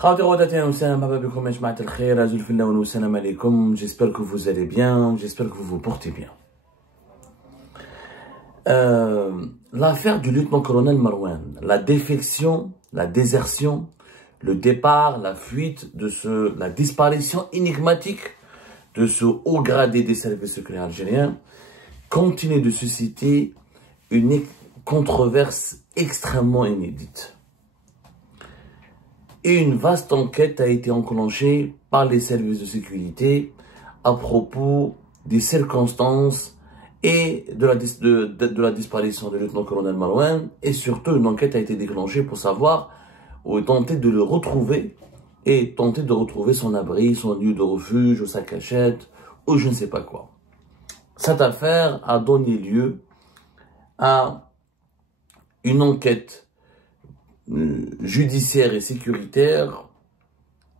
J'espère que vous allez bien, j'espère que vous vous portez bien. L'affaire du lieutenant-colonel Marouane, la défection, la désertion, le départ, la fuite, la disparition énigmatique de ce haut gradé des services secrets algériens continue de susciter une controverse extrêmement inédite. Et une vaste enquête a été enclenchée par les services de sécurité à propos des circonstances et de la disparition du lieutenant-colonel Marouane. Et surtout, une enquête a été déclenchée pour savoir ou tenter de le retrouver et tenter de retrouver son abri, son lieu de refuge, ou sa cachette, ou je ne sais pas quoi. Cette affaire a donné lieu à une enquête judiciaire et sécuritaire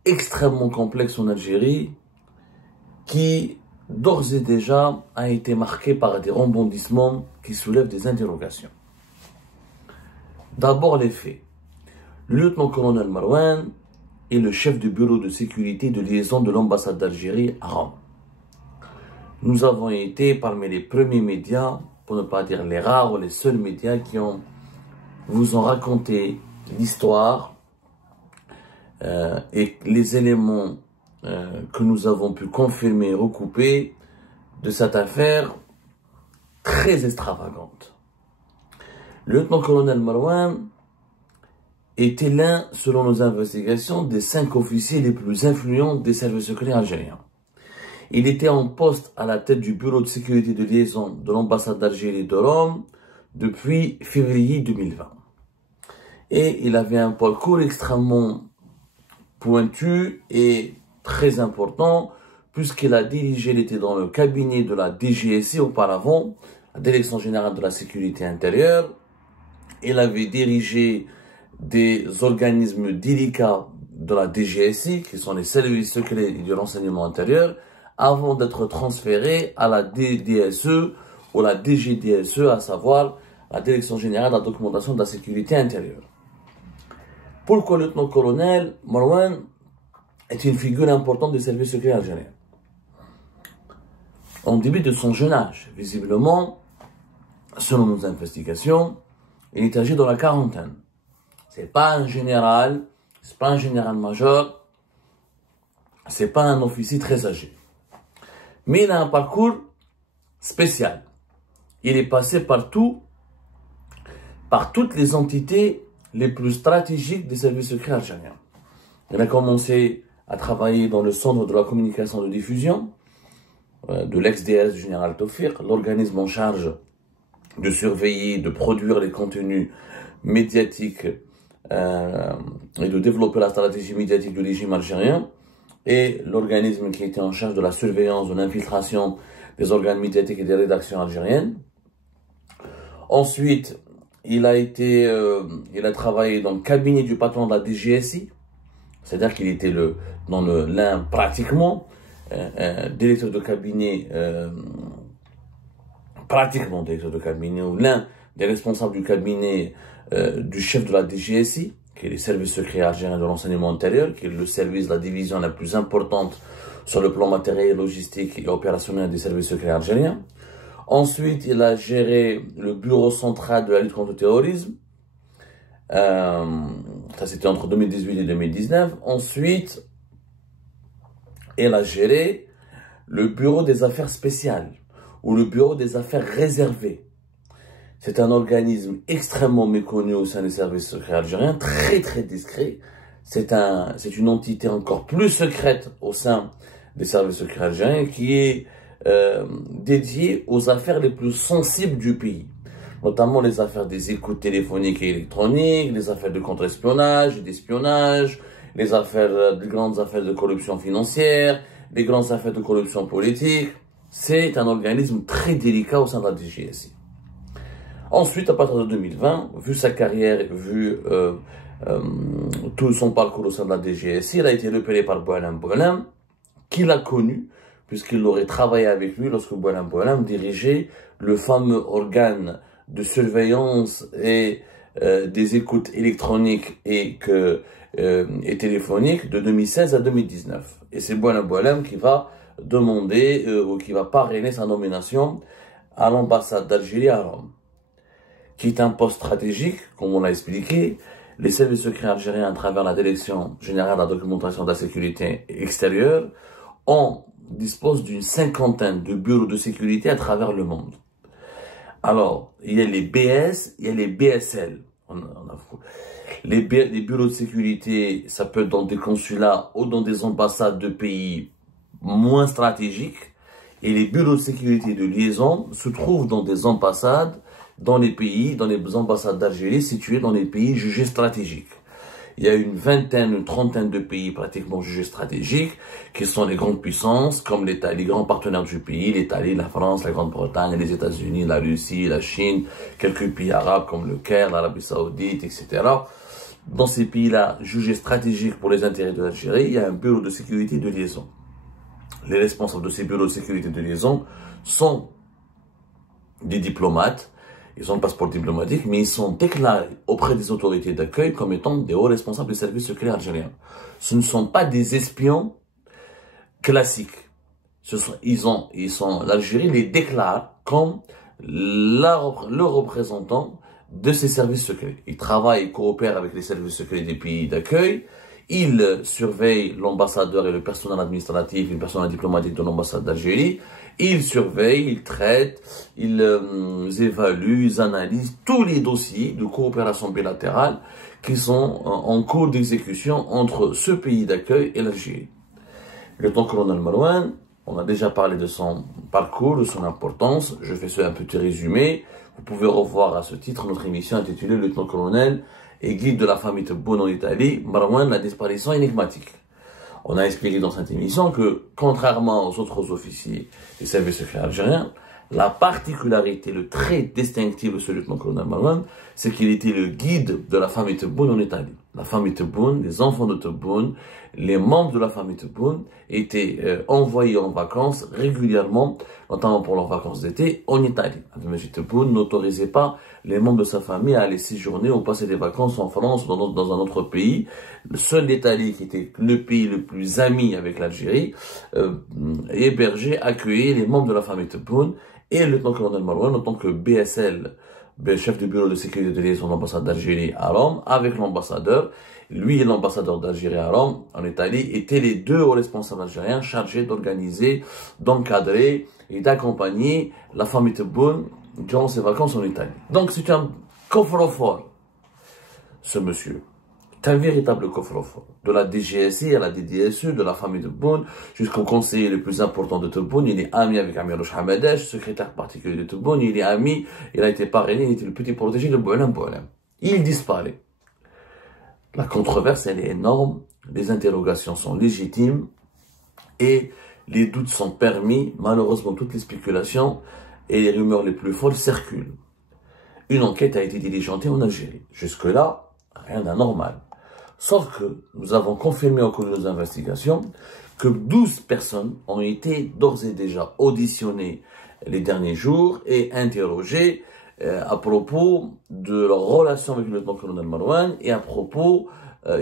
extrêmement complexe en Algérie qui d'ores et déjà a été marquée par des rebondissements qui soulèvent des interrogations. D'abord les faits. Le lieutenant-colonel Marouane est le chef du bureau de sécurité et de liaison de l'ambassade d'Algérie à Rome. Nous avons été parmi les premiers médias, pour ne pas dire les rares ou les seuls médias qui vous ont raconté l'histoire et les éléments que nous avons pu confirmer et recouper de cette affaire très extravagante. Le lieutenant-colonel Marouane était l'un, selon nos investigations, des 5 officiers les plus influents des services secrets algériens. Il était en poste à la tête du bureau de sécurité de liaison de l'ambassade d'Algérie de Rome depuis février 2020. Et il avait un parcours extrêmement pointu et très important, puisqu'il a dirigé, il était dans le cabinet de la DGSI auparavant, la Direction Générale de la Sécurité Intérieure. Il avait dirigé des organismes délicats de la DGSI, qui sont les services secrets et du renseignement intérieur, avant d'être transféré à la DDSE ou la DGDSE, à savoir la Direction Générale de la Documentation de la Sécurité Intérieure. Pourquoi le lieutenant-colonel Marouane est une figure importante des services secrets algériens? En début de son jeune âge, visiblement, selon nos investigations, il est âgé dans la quarantaine. C'est pas un général, c'est pas un général-major, c'est pas un officier très âgé. Mais il a un parcours spécial. Il est passé par toutes les entités les plus stratégiques des services secrets algériens. Il a commencé à travailler dans le centre de la communication de diffusion de l'ex-DS du général Tofir, l'organisme en charge de surveiller, de produire les contenus médiatiques et de développer la stratégie médiatique du régime algérien, et l'organisme qui était en charge de la surveillance, de l'infiltration des organes médiatiques et des rédactions algériennes. Ensuite, il a travaillé dans le cabinet du patron de la DGSI, c'est-à-dire qu'il était l'un pratiquement directeur de cabinet, ou l'un des responsables du cabinet du chef de la DGSI, qui est les services secrets algériens de renseignement intérieur, qui est le service, la division la plus importante sur le plan matériel, logistique et opérationnel des services secrets algériens. Ensuite, il a géré le bureau central de la lutte contre le terrorisme. Ça, c'était entre 2018 et 2019. Ensuite, il a géré le bureau des affaires spéciales ou le bureau des affaires réservées. C'est un organisme extrêmement méconnu au sein des services secrets algériens, très très discret. C'est une entité encore plus secrète au sein des services secrets algériens qui est dédiée aux affaires les plus sensibles du pays, notamment les affaires des écoutes téléphoniques et électroniques, les affaires de contre-espionnage et d'espionnage, les grandes affaires de corruption financière, les grandes affaires de corruption politique. C'est un organisme très délicat au sein de la DGSI. Ensuite, à partir de 2020, vu sa carrière, vu tout son parcours au sein de la DGSI, il a été repéré par Boualem, qu'il a connu, puisqu'il aurait travaillé avec lui lorsque Boualem dirigeait le fameux organe de surveillance et des écoutes électroniques et téléphoniques de 2016 à 2019. Et c'est Boualem Boualem qui va demander ou qui va parrainer sa nomination à l'ambassade d'Algérie à Rome, qui est un poste stratégique, comme on l'a expliqué. Les services secrets algériens, à travers la Direction générale de la documentation de la sécurité extérieure, disposent d'une cinquantaine de bureaux de sécurité à travers le monde. Alors, il y a les BS, il y a les BSL. Les bureaux de sécurité, ça peut être dans des consulats ou dans des ambassades de pays moins stratégiques. Et les bureaux de sécurité de liaison se trouvent dans des ambassades, dans les ambassades d'Algérie situées dans les pays jugés stratégiques. Il y a une trentaine de pays pratiquement jugés stratégiques, qui sont les grandes puissances, comme les grands partenaires du pays, l'Italie, la France, la Grande-Bretagne, les États-Unis, la Russie, la Chine, quelques pays arabes comme le Caire, l'Arabie Saoudite, etc. Dans ces pays-là, jugés stratégiques pour les intérêts de l'Algérie, il y a un bureau de sécurité de liaison. Les responsables de ces bureaux de sécurité de liaison sont des diplomates. Ils ont le passeport diplomatique, mais ils sont déclarés auprès des autorités d'accueil comme étant des hauts responsables des services secrets algériens. Ce ne sont pas des espions classiques. L'Algérie les déclare comme le représentant de ces services secrets. Ils travaillent et coopèrent avec les services secrets des pays d'accueil. Ils surveillent l'ambassadeur et le personnel administratif et le personnel diplomatique de l'ambassade d'Algérie. Ils surveillent, ils traitent, ils évaluent, ils analysent tous les dossiers de coopération bilatérale qui sont en cours d'exécution entre ce pays d'accueil et l'Algérie. Le lieutenant-colonel Marouane, on a déjà parlé de son parcours, de son importance. Je fais un petit résumé. Vous pouvez revoir à ce titre notre émission intitulée « Lieutenant-colonel et guide de la famille Tebboune en Italie, Marouane, la disparition énigmatique ». On a expliqué dans cette émission que, contrairement aux autres officiers des services secrets algériens, la particularité, le trait distinctif de ce lieutenant-colonel Marouane, c'est qu'il était le guide de la famille Tebboune en Italie. La famille Tebboune, les enfants de Tebboune, les membres de la famille Tebboune étaient envoyés en vacances régulièrement, notamment pour leurs vacances d'été, en Italie. Abdelmajid Tebboune n'autorisait pas les membres de sa famille à aller séjourner ou passer des vacances en France ou dans un autre pays. Seul l'Italie, qui était le pays le plus ami avec l'Algérie, hébergeait, accueillait les membres de la famille Tebboune et le lieutenant-colonel Marouane en tant que BSL, chef du bureau de sécurité de liaison de l'ambassade d'Algérie à Rome, avec l'ambassadeur. Lui et l'ambassadeur d'Algérie à Rome, en Italie, étaient les deux hauts responsables algériens chargés d'organiser, d'encadrer et d'accompagner la famille Tebboune durant ses vacances en Italie. Donc c'est un coffre-fort, ce monsieur. C'est un véritable coffre-fort. De la DGSI à la DDSE, de la famille Tebboune, jusqu'au conseiller le plus important de Tebboune. Il est ami avec Amirouche Hamadesh, secrétaire particulier de Tebboune. Il est ami, il a été parrainé, il était le petit protégé de Boualem Boualem. Il disparaît. La controverse, elle est énorme. Les interrogations sont légitimes. Et les doutes sont permis. Malheureusement, toutes les spéculations et les rumeurs les plus folles circulent. Une enquête a été diligentée en Algérie. Jusque-là, rien d'anormal. Sauf que nous avons confirmé au cours de nos investigations que 12 personnes ont été d'ores et déjà auditionnées les derniers jours et interrogées à propos de leur relation avec le lieutenant-colonel Marouane et à propos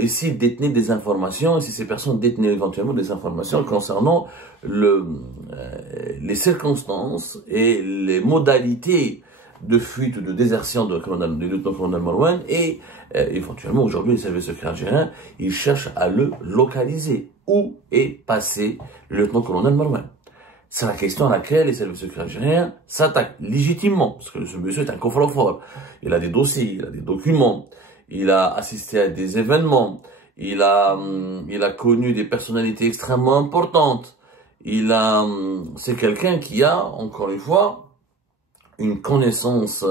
s'ils détenaient des informations, et si ces personnes détenaient éventuellement des informations concernant les circonstances et les modalités de fuite ou de désertion du lieutenant-colonel Marouane et éventuellement aujourd'hui les services secrets algériens, ils cherchent à le localiser. Où est passé le lieutenant-colonel Marouane? C'est la question à laquelle les services secrets algériens s'attaquent légitimement, parce que ce monsieur est un coffre-fort. Il a des dossiers, il a des documents, il a assisté à des événements, il a connu des personnalités extrêmement importantes. C'est quelqu'un qui a, encore une fois, une connaissance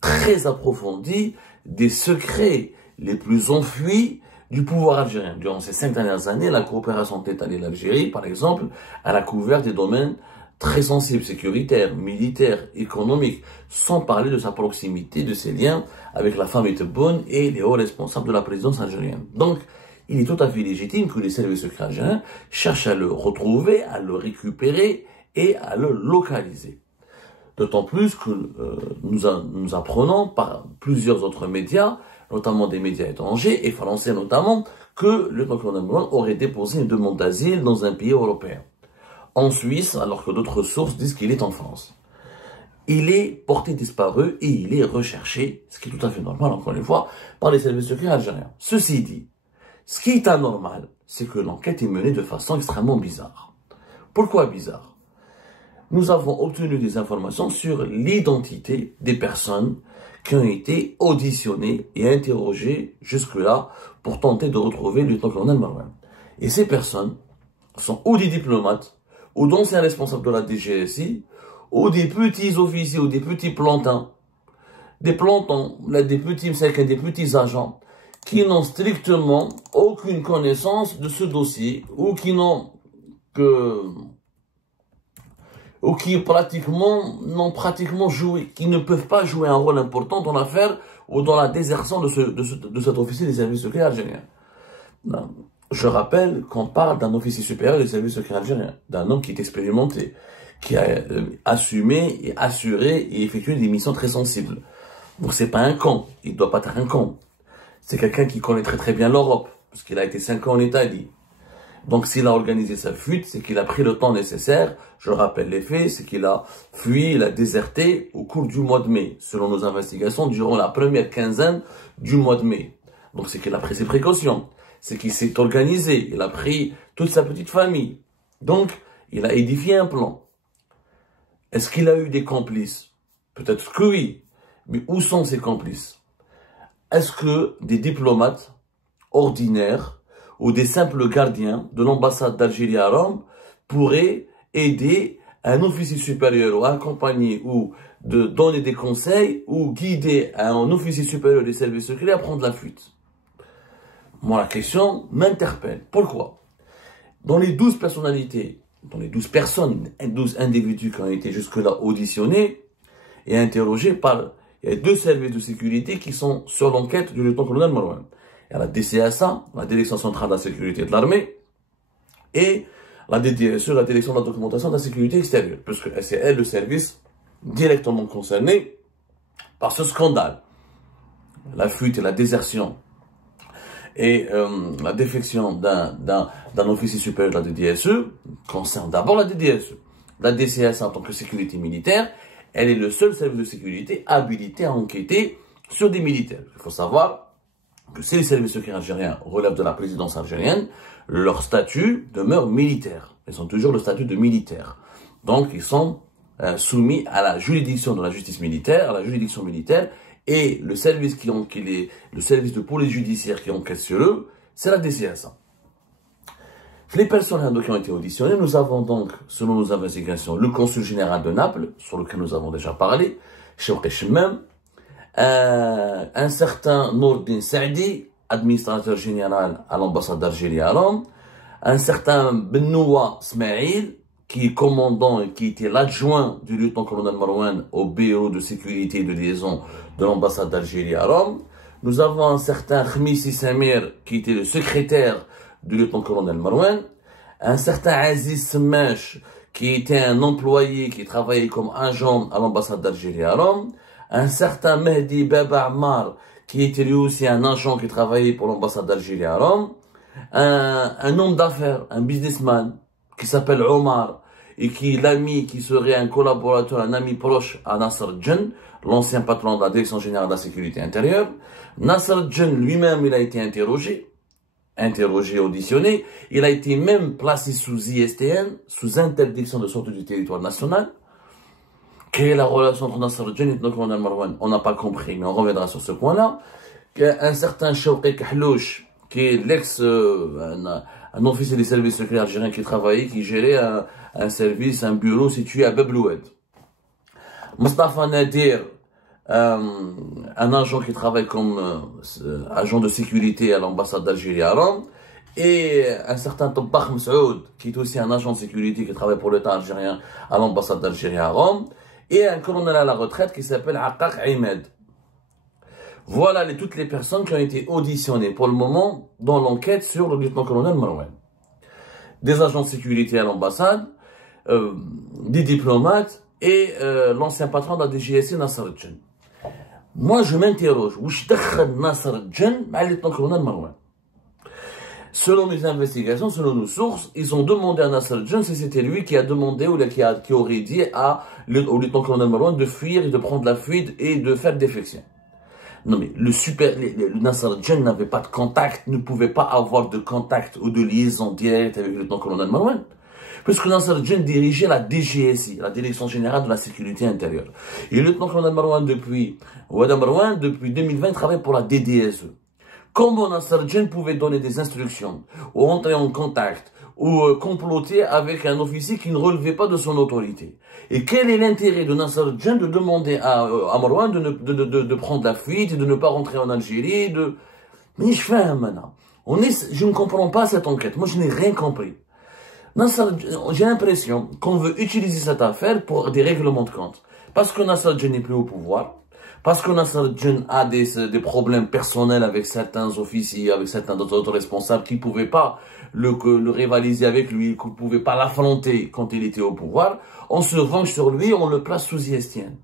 très approfondie des secrets les plus enfuis du pouvoir algérien. Durant ces 5 dernières années, la coopération entre l'État et l'Algérie, par exemple, elle a couvert des domaines très sensibles, sécuritaires, militaires, économiques, sans parler de sa proximité, de ses liens avec la famille Tebboune et les hauts responsables de la présidence algérienne. Donc, il est tout à fait légitime que les services secrets algériens cherchent à le retrouver, à le récupérer et à le localiser. D'autant plus que nous apprenons par plusieurs autres médias, notamment des médias étrangers, et français notamment, que le lieutenant-colonel Marouane aurait déposé une demande d'asile dans un pays européen. En Suisse, alors que d'autres sources disent qu'il est en France. Il est porté disparu et il est recherché, ce qui est tout à fait normal, encore une fois, par les services secrets algériens. Ceci dit, ce qui est anormal, c'est que l'enquête est menée de façon extrêmement bizarre. Pourquoi bizarre? Nous avons obtenu des informations sur l'identité des personnes qui ont été auditionnées et interrogées jusque-là pour tenter de retrouver le lieutenant-colonel Marouane. Et ces personnes sont ou des diplomates, ou d'anciens responsables de la DGSI, ou des petits officiers, ou des petits plantins, des petits agents, qui n'ont strictement aucune connaissance de ce dossier, ou qui n'ont pratiquement joué, qui ne peuvent pas jouer un rôle important dans l'affaire ou dans la désertion de cet officier des services secrets algériens. Non. Je rappelle qu'on parle d'un officier supérieur des services secrets algériens, d'un homme qui est expérimenté, qui a assumé et assuré et effectué des missions très sensibles. Donc c'est pas un con, il doit pas être un con. C'est quelqu'un qui connaît très bien l'Europe, parce qu'il a été 5 ans en Italie. Donc s'il a organisé sa fuite, c'est qu'il a pris le temps nécessaire. Je rappelle les faits, c'est qu'il a fui, il a déserté au cours du mois de mai, selon nos investigations, durant la première quinzaine du mois de mai. Donc c'est qu'il a pris ses précautions, c'est qu'il s'est organisé, il a pris toute sa petite famille. Donc il a édifié un plan. Est-ce qu'il a eu des complices? Peut-être que oui, mais où sont ces complices? Est-ce que des diplomates ordinaires ou des simples gardiens de l'ambassade d'Algérie à Rome pourraient aider un officier supérieur ou accompagner ou de donner des conseils ou guider un officier supérieur des services secrets à prendre la fuite? Moi, la question m'interpelle. Pourquoi? Dans les 12 personnalités, dans les 12 personnes, 12 individus qui ont été jusque-là auditionnés et interrogés par, il y a 2 services de sécurité qui sont sur l'enquête du lieutenant-colonel Marouane. Il y a la DCSA, la Direction Centrale de la Sécurité de l'Armée, et la DDSE, la Direction de la Documentation de la Sécurité Extérieure, puisque c'est elle le service directement concerné par ce scandale. La fuite et la désertion et la défection d'un officier supérieur de la DDSE concerne d'abord la DDSE. La DCSA en tant que sécurité militaire, elle est le seul service de sécurité habilité à enquêter sur des militaires. Il faut savoir que si les services secrets algériens relèvent de la présidence algérienne, leur statut demeure militaire. Ils ont toujours le statut de militaire. Donc, ils sont soumis à la juridiction de la justice militaire, à la juridiction militaire, et le service le service de police judiciaire qui enquête sur eux, c'est la DCSA. Les personnes qui ont été auditionnées, nous avons donc, selon nos investigations, le consul général de Naples, sur lequel nous avons déjà parlé, Chouki Chemmam, un certain Nourdine Saadi, administrateur général à l'ambassade d'Algérie à Rome, un certain Benoua Smaïl, qui est commandant et qui était l'adjoint du lieutenant-colonel Marouane au bureau de sécurité et de liaison de l'ambassade d'Algérie à Rome. Nous avons un certain Khmissi Samir, qui était le secrétaire du lieutenant-colonel Marouane, un certain Aziz Semash, qui était un employé qui travaillait comme agent à l'ambassade d'Algérie à Rome, un certain Mehdi Baba Ammar, qui était lui aussi un agent qui travaillait pour l'ambassade d'Algérie à Rome, un homme d'affaires, un businessman, qui s'appelle Omar, et qui serait un collaborateur, un ami proche à Nasser Djen, l'ancien patron de la Direction Générale de la Sécurité Intérieure. Nasser Djen lui-même, il a été interrogé, auditionné, il a été même placé sous ISTN, sous interdiction de sortie du territoire national. Quelle est la relation entre Nasser Djen et le colonel Marouane? On n'a pas compris, mais on reviendra sur ce point-là. Un certain Chouki Kahlouch, qui est un officier des services secrets algériens qui travaillait, qui gérait un service, un bureau situé à Bebloued. Mustafa Nadir, un agent qui travaille comme agent de sécurité à l'ambassade d'Algérie à Rome, et un certain Tabbakh Msaoud, qui est aussi un agent de sécurité qui travaille pour l'État algérien à l'ambassade d'Algérie à Rome, et un colonel à la retraite qui s'appelle Akak Ahmed. Voilà toutes les personnes qui ont été auditionnées pour le moment dans l'enquête sur le lieutenant-colonel Marouane. Des agents de sécurité à l'ambassade, des diplomates et l'ancien patron de la DGSI, Nasser Djen. Moi, je m'interroge, où je Nasser Djen, le lieutenant-colonel Marouane. Selon mes investigations, selon nos sources, ils ont demandé à Nasser Djen si c'était lui qui a demandé ou qui aurait dit au lieutenant-colonel Marouane de fuir et de prendre la fuite et de faire défection. Non mais le Nasser Djen n'avait pas de contact, ne pouvait pas avoir de contact ou de liaison directe avec le lieutenant-colonel Marouane. Puisque Nasser Djen dirigeait la DGSI, la Direction Générale de la Sécurité Intérieure. Et le lieutenant-colonel Marouane depuis 2020 travaille pour la DDSE. Comment Nasser Djen pouvait donner des instructions, ou entrer en contact, ou comploter avec un officier qui ne relevait pas de son autorité? Et quel est l'intérêt de Nasser Djen de demander à Marouane de prendre la fuite et de ne pas rentrer en Algérie? Mais je fais maintenant. Je ne comprends pas cette enquête. Moi, je n'ai rien compris. J'ai l'impression qu'on veut utiliser cette affaire pour des règlements de compte. Parce que Nasser Djen n'est plus au pouvoir. Parce que Nasser Djen a des problèmes personnels avec certains officiers, avec certains autres responsables qui ne pouvaient pas le rivaliser avec lui, qui ne pouvaient pas l'affronter quand il était au pouvoir. On se venge sur lui, on le place sous Yestienne.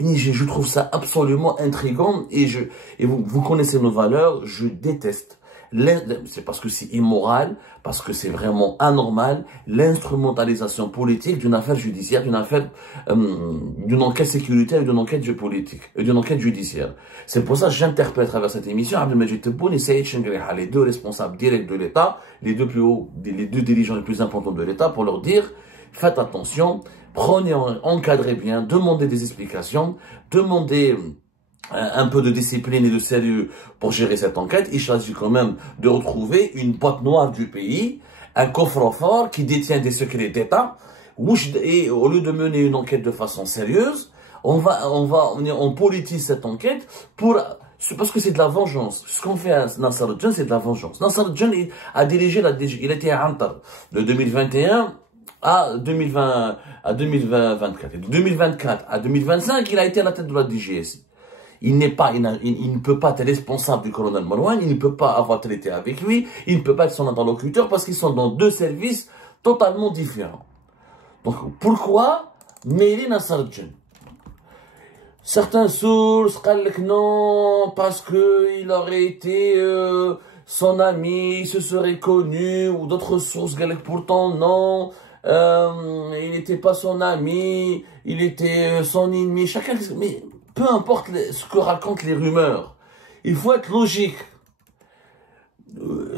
Je trouve ça absolument intriguant et vous connaissez nos valeurs, je déteste. C'est parce que c'est immoral, parce que c'est vraiment anormal, l'instrumentalisation politique d'une affaire judiciaire, d'une enquête sécuritaire et d'une enquête géopolitique, et d'une enquête judiciaire. C'est pour ça que j'interpelle à travers cette émission Abdelmajid Tebboune et Saïd Chengriha, les deux responsables directs de l'État, les deux dirigeants les plus importants de l'État, pour leur dire, faites attention, encadrez bien, demandez des explications, demandez un peu de discipline et de sérieux pour gérer cette enquête. Il s'agit quand même de retrouver une boîte noire du pays, un coffre-fort qui détient des secrets d'État, et au lieu de mener une enquête de façon sérieuse, on politise cette enquête parce que c'est de la vengeance. Ce qu'on fait à Nasser Djen, c'est de la vengeance. Nasser Djen a dirigé il était à Antar de 2021 à 2024. Et de 2024 à 2025, il a été à la tête de la DGSI. Il ne peut pas être responsable du colonel Marouane, il ne peut pas avoir traité avec lui, il ne peut pas être son interlocuteur parce qu'ils sont dans deux services totalement différents. Donc, pourquoi mêler Nasser Djen? Certains sources disent que non, parce qu'il aurait été son ami, il se serait connu, ou d'autres sources disent que pourtant non, il n'était pas son ami, il était son ennemi, chacun... Mais, peu importe ce que racontent les rumeurs, il faut être logique.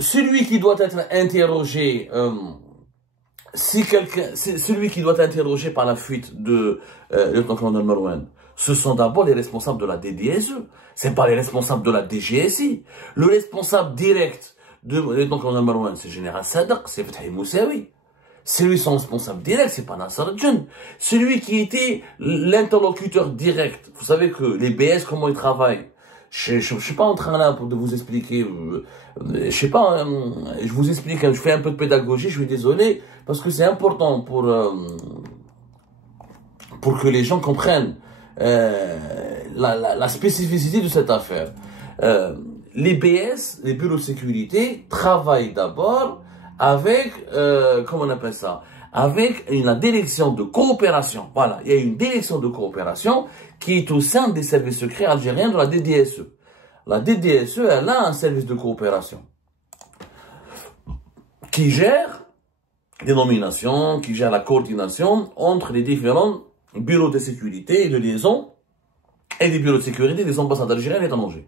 Celui qui doit être interrogé, celui qui doit être interrogé par la fuite de lieutenant-colonel Marouane, ce sont d'abord les responsables de la DDSE, c'est pas les responsables de la DGSI. Le responsable direct de lieutenant-colonel Marouane, c'est le général Sadek, c'est Fethi Moussaoui. C'est lui son responsable direct, c'est pas Nasser Djen. Celui qui était l'interlocuteur direct. Vous savez que les BS, comment ils travaillent. Je suis pas en train là de vous expliquer, je sais pas, je vous explique, je fais un peu de pédagogie, je suis désolé, parce que c'est important pour que les gens comprennent la spécificité de cette affaire. Les BS, les bureaux de sécurité, travaillent d'abord avec, comment on appelle ça, avec la direction de coopération. Voilà, il y a une direction de coopération qui est au sein des services secrets algériens de la DDSE. La DDSE, elle a un service de coopération qui gère les nominations, qui gère la coordination entre les différents bureaux de sécurité et de liaison et les bureaux de sécurité des ambassades algériennes et étrangères.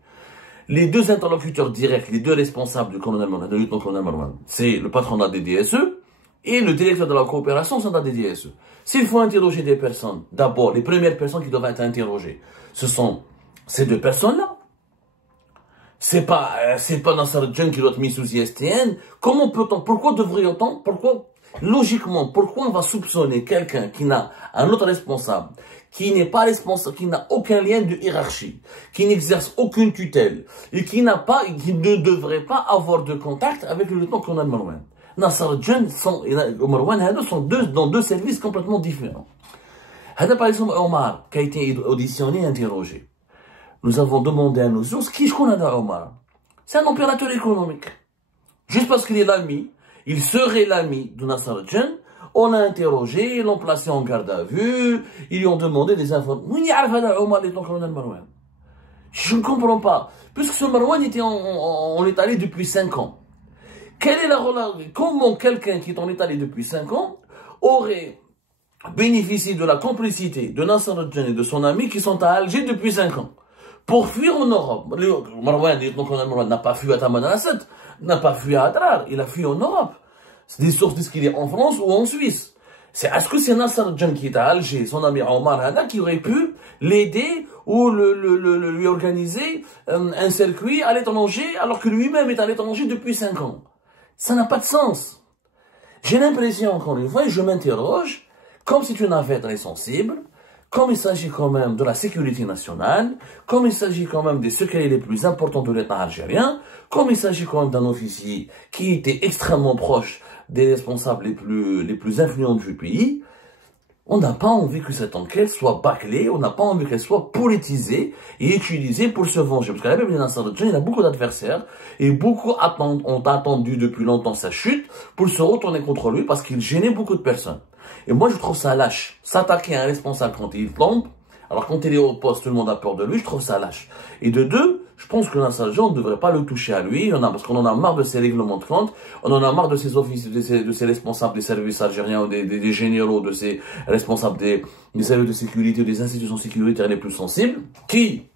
Les deux interlocuteurs directs, les deux responsables du colonel Marouane, de lieutenant-colonel Marouane, c'est le patron de la DDSE et le directeur de la coopération au sein de la DDSE. S'il faut interroger des personnes, d'abord, les premières personnes qui doivent être interrogées, ce sont ces deux personnes-là. C'est pas Nasser Djen qui doit être mis sous ISTN. Comment peut-on, logiquement, pourquoi on va soupçonner quelqu'un qui n'a un autre responsable, qui n'est pas responsable, qui n'a aucun lien de hiérarchie, qui n'exerce aucune tutelle, et qui ne devrait pas avoir de contact avec le lieutenant-colonel Marouane. Nasser Djen et Marouane sont dans deux services complètement différents. Par exemple, Omar, qui a été auditionné et interrogé. Nous avons demandé à nos sources qui je connais Omar. C'est un opérateur économique. Juste parce qu'il est l'ami, il serait l'ami de Nasser Djen, On a interrogé, ils l'ont placé en garde à vue, ils lui ont demandé des informations. Je ne comprends pas. Puisque ce Marwan était en Italie depuis 5 ans. Quelle est la relation? Comment quelqu'un qui est en Italie depuis 5 ans aurait bénéficié de la complicité de Nasser al-Djani et de son ami qui sont à Alger depuis 5 ans pour fuir en Europe? Marwan n'a pas fui à Tamanrasset, n'a pas fui à Adrar, il a fui en Europe. Des sources disent qu'il est en France ou en Suisse. Est-ce que c'est Nasser al-Djani qui est à Alger, son ami Omar Hada, qui aurait pu l'aider ou lui organiser un circuit à l'étranger alors que lui-même est à l'étranger depuis 5 ans? Ça n'a pas de sens. J'ai l'impression, encore une fois, et je m'interroge, comme c'est une affaire très sensible, comme il s'agit quand même de la sécurité nationale, comme il s'agit quand même des secrets les plus importants de l'État algérien, comme il s'agit quand même d'un officier qui était extrêmement proche des responsables les plus influents du pays, on n'a pas envie que cette enquête soit bâclée, on n'a pas envie qu'elle soit politisée et utilisée pour se venger. Parce qu'à la Bible Nasser al-Djani, il a beaucoup d'adversaires et beaucoup ont attendu depuis longtemps sa chute pour se retourner contre lui parce qu'il gênait beaucoup de personnes. Et moi, je trouve ça lâche. S'attaquer à un responsable quand il tombe, alors quand il est au poste, tout le monde a peur de lui, je trouve ça lâche. Et de deux, je pense que Nasser al-Djani, on ne devrait pas le toucher à lui, parce qu'on en a marre de ses règlements de compte, on en a marre de ses officiers, de ses responsables des services algériens, ou des généraux, de ses responsables des services de sécurité, ou des institutions sécuritaires les plus sensibles, qui,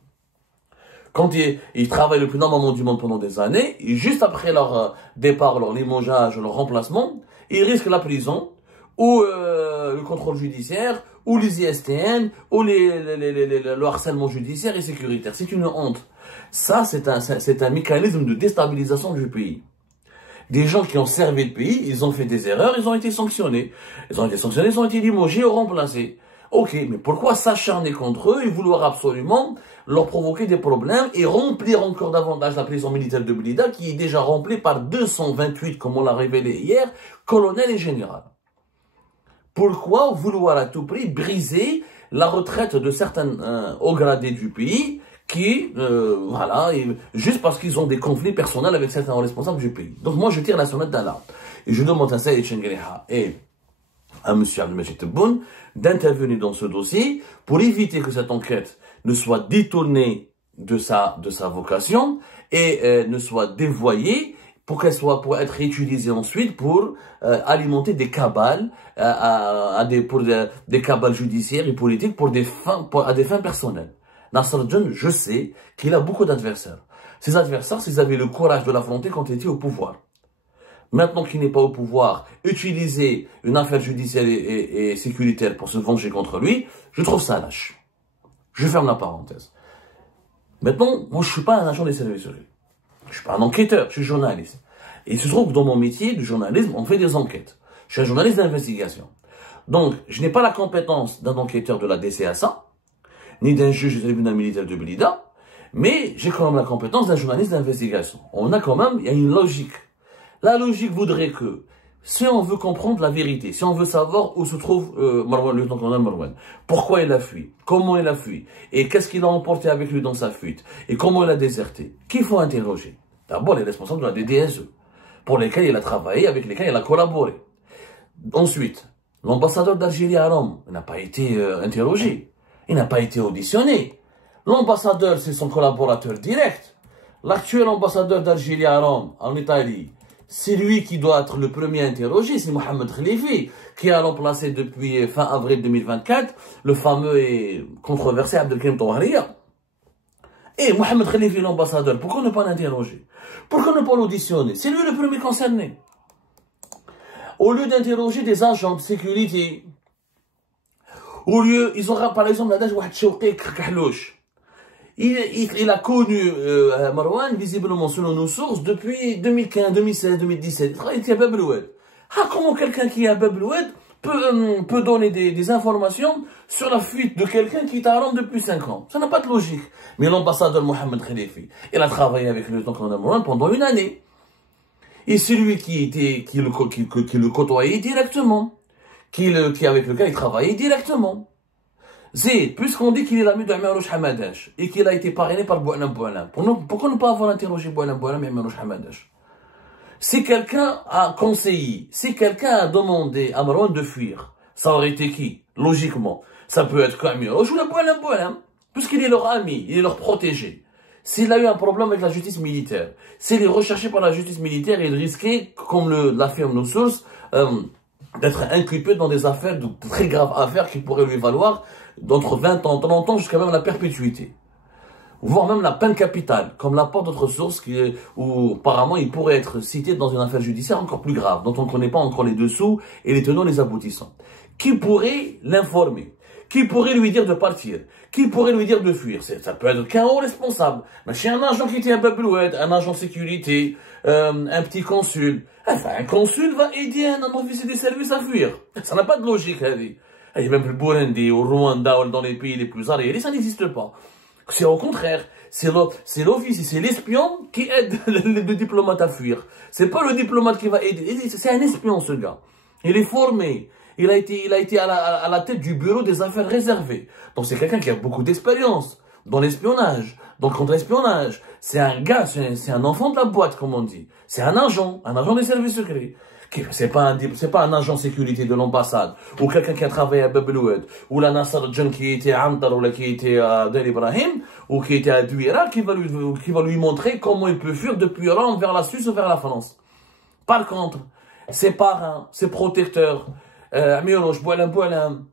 quand ils travaillent le plus normalement du monde pendant des années, et juste après leur départ, leur limogeage, leur remplacement, ils risquent la prison, ou le contrôle judiciaire, ou les ISTN, ou le harcèlement judiciaire et sécuritaire. C'est une honte. Ça, c'est un mécanisme de déstabilisation du pays. Des gens qui ont servi le pays, ils ont fait des erreurs, ils ont été sanctionnés. Ils ont été limogés ou remplacés. Ok, mais pourquoi s'acharner contre eux et vouloir absolument leur provoquer des problèmes et remplir encore davantage la prison militaire de Blida, qui est déjà remplie par 228, comme on l'a révélé hier, colonels et généraux? Pourquoi vouloir à tout prix briser la retraite de certains hauts gradés du pays qui, voilà, juste parce qu'ils ont des conflits personnels avec certains responsables du pays. Donc moi, je tire la sonnette d'alarme. Et je demande à Saïd Chengueleha et à M. Abdelmajid Tebboune d'intervenir dans ce dossier pour éviter que cette enquête ne soit détournée de sa vocation et ne soit dévoyée pour être réutilisée ensuite pour alimenter des cabales, des cabales judiciaires et politiques à des fins personnelles. Nasser al-Djani, je sais qu'il a beaucoup d'adversaires. Ces adversaires, s'ils avaient le courage de l'affronter quand il était au pouvoir. Maintenant qu'il n'est pas au pouvoir, utiliser une affaire judiciaire et sécuritaire pour se venger contre lui, je trouve ça lâche. Je ferme la parenthèse. Maintenant, moi je ne suis pas un agent des services secrets. Je ne suis pas un enquêteur, je suis journaliste. Et il se trouve que dans mon métier de journalisme, on fait des enquêtes. Je suis un journaliste d'investigation. Donc, je n'ai pas la compétence d'un enquêteur de la DCSA, ni d'un juge du tribunal militaire de Blida, mais j'ai quand même la compétence d'un journaliste d'investigation. Il y a une logique. La logique voudrait que, si on veut comprendre la vérité, si on veut savoir où se trouve Marwan, le lieutenant-colonel Marwan, pourquoi il a fui, comment il a fui, et qu'est-ce qu'il a emporté avec lui dans sa fuite, et comment il a déserté, qu'il faut interroger? D'abord, les responsables de la DDSE, pour lesquels il a travaillé, avec lesquels il a collaboré. Ensuite, l'ambassadeur d'Algérie à Rome n'a pas été interrogé. Il n'a pas été auditionné. L'ambassadeur, c'est son collaborateur direct. L'actuel ambassadeur d'Algérie à Rome, en Italie, c'est lui qui doit être le premier interrogé, c'est Mohamed Khalifi, qui a remplacé depuis fin avril 2024 le fameux et controversé Abdelkrim Touahria. Et Mohamed Khalifi, l'ambassadeur, pourquoi ne pas l'interroger? Pourquoi ne pas l'auditionner? C'est lui le premier concerné. Au lieu d'interroger des agents de sécurité, ils ont par exemple Nadej Wahed Chouqi Kahlouch. Il a connu Marwan, visiblement selon nos sources, depuis 2015, 2016, 2017. Il travaille à Bab el Oued. Comment quelqu'un qui est à Bab el Oued peut donner des informations sur la fuite de quelqu'un qui est à Rome depuis 5 ans? Ça n'a pas de logique. Mais l'ambassadeur Mohamed Khalifi, il a travaillé avec le lieutenant-colonel Marwan pendant une année. Et c'est lui qui le côtoyait directement. Avec lequel il travaillait directement. Zé, puisqu'on dit qu'il est l'ami de Amirouch Hamadash et qu'il a été parrainé par Boualam Boualam, pourquoi ne pas avoir interrogé Boualam Boualam et Amirouch Hamadash? Si quelqu'un a conseillé, si quelqu'un a demandé à Marwan de fuir, ça aurait été qui? Logiquement. Ça peut être Kamil ou la Boualem, puisqu'il est leur ami, il est leur protégé. S'il a eu un problème avec la justice militaire, s'il est recherché par la justice militaire, il risquait, comme l'affirment nos sources, d'être inculpé dans des affaires, de très graves affaires qui pourraient lui valoir d'entre 20 ans, 30 ans jusqu'à même la perpétuité. Voire même la peine capitale, comme l'apportent d'autres sources où apparemment il pourrait être cité dans une affaire judiciaire encore plus grave, dont on ne connaît pas encore les dessous et les tenants, les aboutissants. Qui pourrait l'informer? Qui pourrait lui dire de partir? Qui pourrait lui dire de fuir? Ça peut être qu'un haut responsable. Mais chez un agent qui était un Babloued, un agent de sécurité, un petit consul. Enfin, un consul va aider un officier des services à fuir. Ça n'a pas de logique, hein, dit. Il y a même le Burundi, au Rwanda, ou dans les pays les plus arriérés, ça n'existe pas. C'est au contraire. C'est l'officier, c'est l'espion qui aide le diplomate à fuir. C'est pas le diplomate qui va aider. C'est un espion, ce gars. Il est formé. Il a été à la tête du bureau des affaires réservées. Donc c'est quelqu'un qui a beaucoup d'expérience dans l'espionnage, dans le contre-espionnage. C'est un gars, c'est un enfant de la boîte, comme on dit. C'est un agent des services secrets. C'est pas un agent de sécurité de l'ambassade, ou quelqu'un qui a travaillé à Babloued, ou la Nassar Djan qui était à Antar, ou qui était à Del Ibrahim, ou qui était à Douira, qui va lui montrer comment il peut fuir depuis Rome vers la Suisse ou vers la France. Par contre, ses parrains, ses protecteurs, Amiroch, Boualem,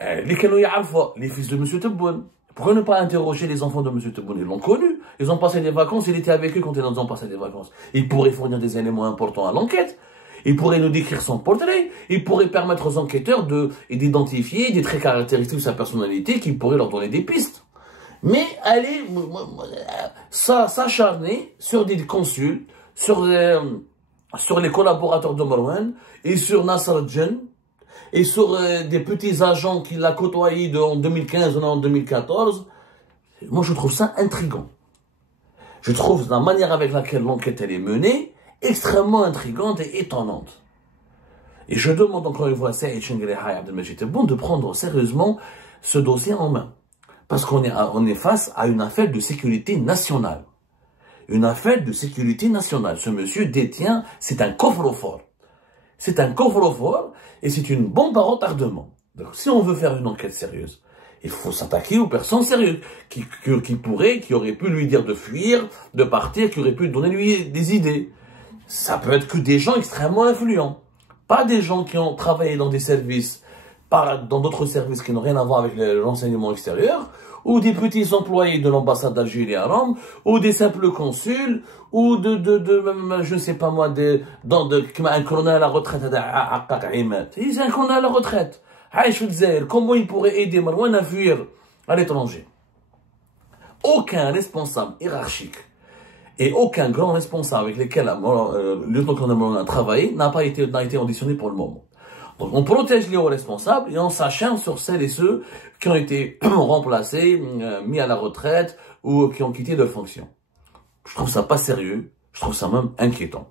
les fils de M. Tebboune. Pourquoi ne pas interroger les enfants de M. Tebboune? Ils l'ont connu. Ils ont passé des vacances. Il était avec eux quand ils ont passé des vacances. Il pourrait fournir des éléments importants à l'enquête. Il pourrait nous décrire son portrait. Il pourrait permettre aux enquêteurs d'identifier des traits caractéristiques de sa personnalité qui pourraient leur donner des pistes. Mais aller s'acharner sur des consuls, sur les collaborateurs de Marwan et sur Nassar Djan, et sur des petits agents qu'il a côtoyés en 2015 ou en 2014, moi je trouve ça intriguant. Je trouve la manière avec laquelle l'enquête est menée extrêmement intrigante et étonnante. Et je demande encore une fois à Saïd Chengueleha et Abdelmajid Tebboune de prendre sérieusement ce dossier en main. Parce qu'on est face à une affaire de sécurité nationale. Une affaire de sécurité nationale. Ce monsieur détient, c'est un coffre-fort. C'est un coffre-fort et c'est une bombe à retardement. Donc, si on veut faire une enquête sérieuse, il faut s'attaquer aux personnes sérieuses qui auraient pu lui dire de fuir, de partir, qui auraient pu donner lui des idées. Ça peut être que des gens extrêmement influents. Pas des gens qui ont travaillé dans des services, dans d'autres services qui n'ont rien à voir avec l'enseignement extérieur, ou des petits employés de l'ambassade d'Algérie à Rome, ou des simples consuls, ou je ne sais pas moi, un colonel à la retraite à Imad. Il est un colonel à la retraite. Comment il pourrait aider Marwan à fuir à l'étranger? Aucun responsable hiérarchique et aucun grand responsable avec lesquels le lieutenant-colonel Marwan a travaillé n'a été auditionné pour le moment. Donc on protège les hauts responsables et on s'acharne sur celles et ceux qui ont été remplacés, mis à la retraite ou qui ont quitté leur fonction. Je trouve ça pas sérieux, je trouve ça même inquiétant.